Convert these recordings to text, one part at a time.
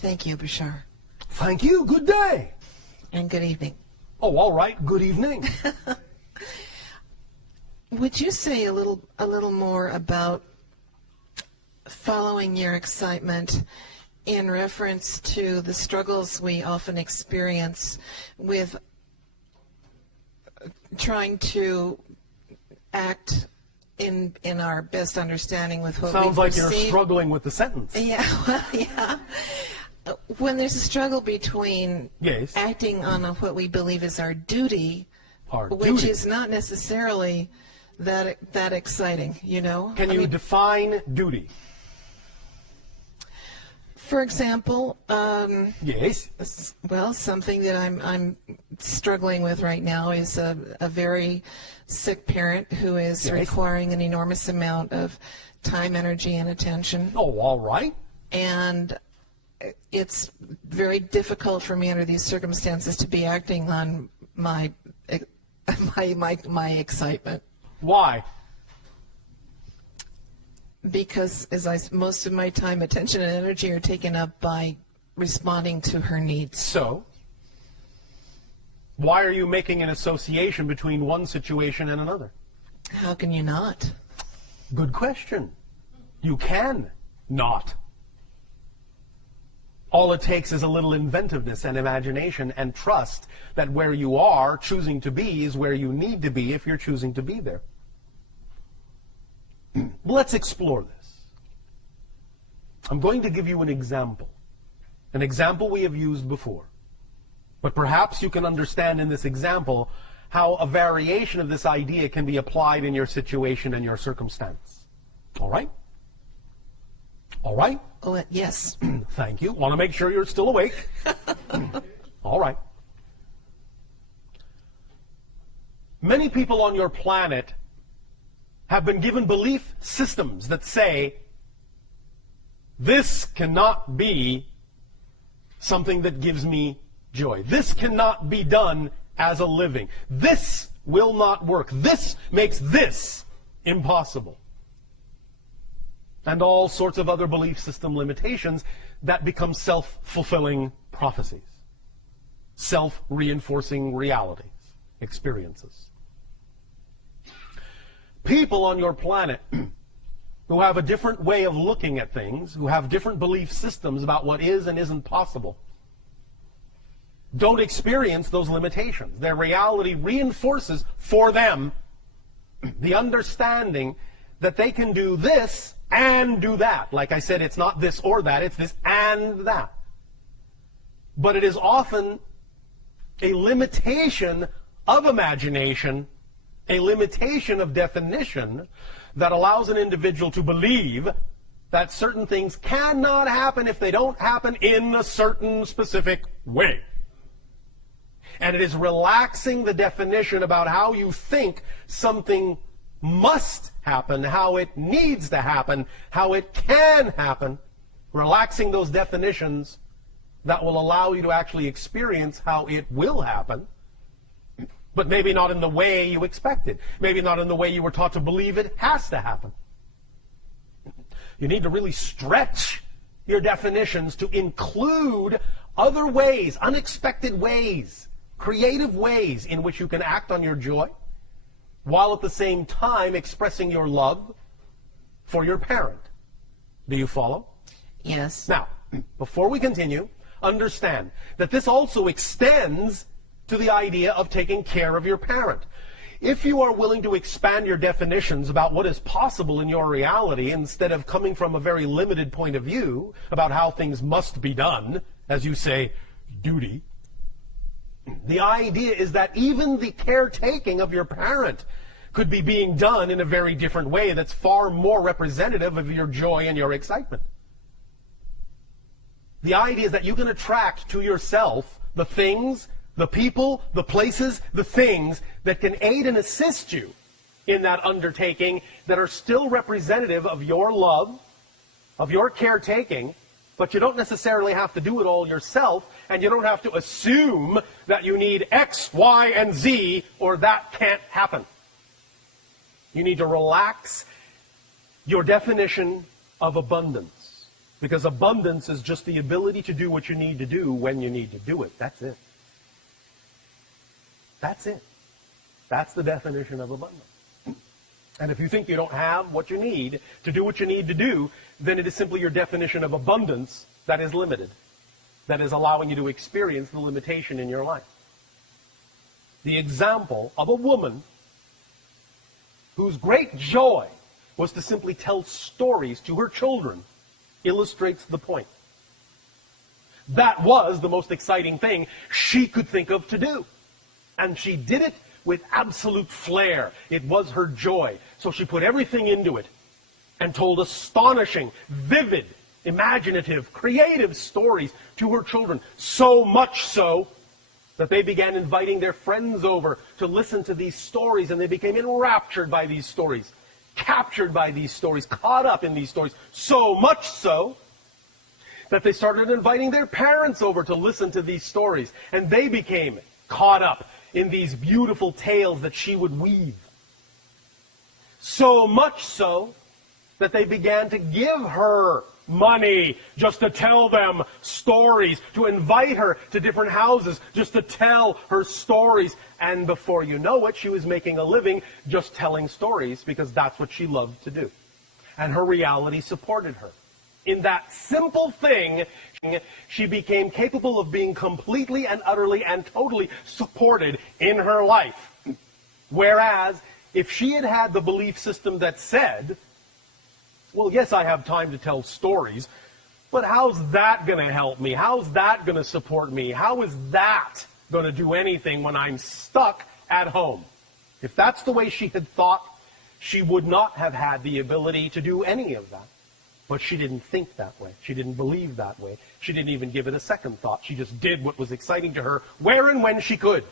Thank you, Bashar. Thank you. Good day. And good evening. Oh, all right. Good evening. Would you say a little more about following your excitement in reference to the struggles we often experience with trying to act in our best understanding with what we Sounds like perceive? you're struggling with the sentence. Yeah, well, yeah. When there's a struggle between Yes. acting on what we believe is our duty, which duty. is not necessarily that exciting, you know? Can you define duty? For example, Yes. well, something that I'm struggling with right now is a very sick parent who is Yes. requiring an enormous amount of time, energy, and attention. Oh, all right. And it's very difficult for me under these circumstances to be acting on my excitement. Why? Because most of my time, attention, and energy are taken up by responding to her needs. So, why are you making an association between one situation and another? How can you not? Good question. You can not. All it takes is a little inventiveness and imagination and trust that where you are choosing to be is where you need to be if you're choosing to be there. Let's explore this. I'm going to give you an example we have used before. But perhaps you can understand in this example how a variation of this idea can be applied in your situation and your circumstance. All right? All right? Oh, yes. Thank you. Want to make sure you're still awake. All right. Many people on your planet have been given belief systems that say, this cannot be something that gives me joy. This cannot be done as a living. This will not work. This makes this impossible. And all sorts of other belief system limitations that become self-fulfilling prophecies, self-reinforcing realities, experiences. People on your planet who have a different way of looking at things, who have different belief systems about what is and isn't possible, don't experience those limitations. Their reality reinforces for them the understanding that they can do this and do that. Like I said, it's not this or that, it's this and that. But it is often a limitation of imagination, a limitation of definition that allows an individual to believe that certain things cannot happen if they don't happen in a certain specific way. And it is relaxing the definition about how you think something must happen, how it needs to happen, how it can happen, relaxing those definitions that will allow you to actually experience how it will happen, but maybe not in the way you expected, maybe not in the way you were taught to believe it has to happen. You need to really stretch your definitions to include other ways, unexpected ways, creative ways in which you can act on your joy, while at the same time expressing your love for your parent. Do you follow? Yes. Now, before we continue, understand that this also extends to the idea of taking care of your parent. If you are willing to expand your definitions about what is possible in your reality instead of coming from a very limited point of view about how things must be done, as you say, duty, the idea is that even the caretaking of your parent could be being done in a very different way that's far more representative of your joy and your excitement. The idea is that you can attract to yourself the things, the people, the places, the things that can aid and assist you in that undertaking that are still representative of your love, of your caretaking, but you don't necessarily have to do it all yourself, and you don't have to assume that you need X, Y, and Z, or that can't happen. You need to relax your definition of abundance. Because abundance is just the ability to do what you need to do when you need to do it. That's it. That's it. That's the definition of abundance. And if you think you don't have what you need to do what you need to do, then it is simply your definition of abundance that is limited, that is allowing you to experience the limitation in your life. The example of a woman whose great joy was to simply tell stories to her children illustrates the point. That was the most exciting thing she could think of to do. And she did it with absolute flair. It was her joy. So she put everything into it and told astonishing, vivid, imaginative, creative stories to her children. So much so that they began inviting their friends over to listen to these stories, and they became enraptured by these stories, captured by these stories, caught up in these stories. So much so that they started inviting their parents over to listen to these stories, and they became caught up in these beautiful tales that she would weave. So much so that they began to give her money just to tell them stories, to invite her to different houses just to tell her stories. And before you know it, she was making a living just telling stories because that's what she loved to do. And her reality supported her. In that simple thing, she became capable of being completely and utterly and totally supported in her life. Whereas, if she had had the belief system that said, well, yes, I have time to tell stories, but how's that going to help me? How's that going to support me? How is that going to do anything when I'm stuck at home? If that's the way she had thought, she would not have had the ability to do any of that. But she didn't think that way. She didn't believe that way. She didn't even give it a second thought. She just did what was exciting to her, where and when she could.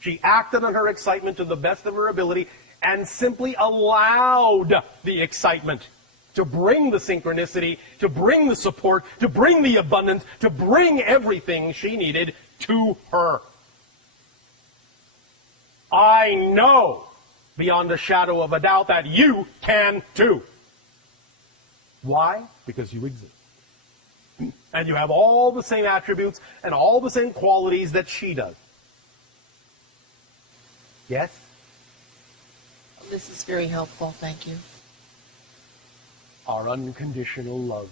She acted on her excitement to the best of her ability and simply allowed the excitement to bring the synchronicity, to bring the support, to bring the abundance, to bring everything she needed to her. I know beyond a shadow of a doubt that you can too. Why? Because you exist. And you have all the same attributes and all the same qualities that she does. Yes? This is very helpful. Thank you. Our unconditional love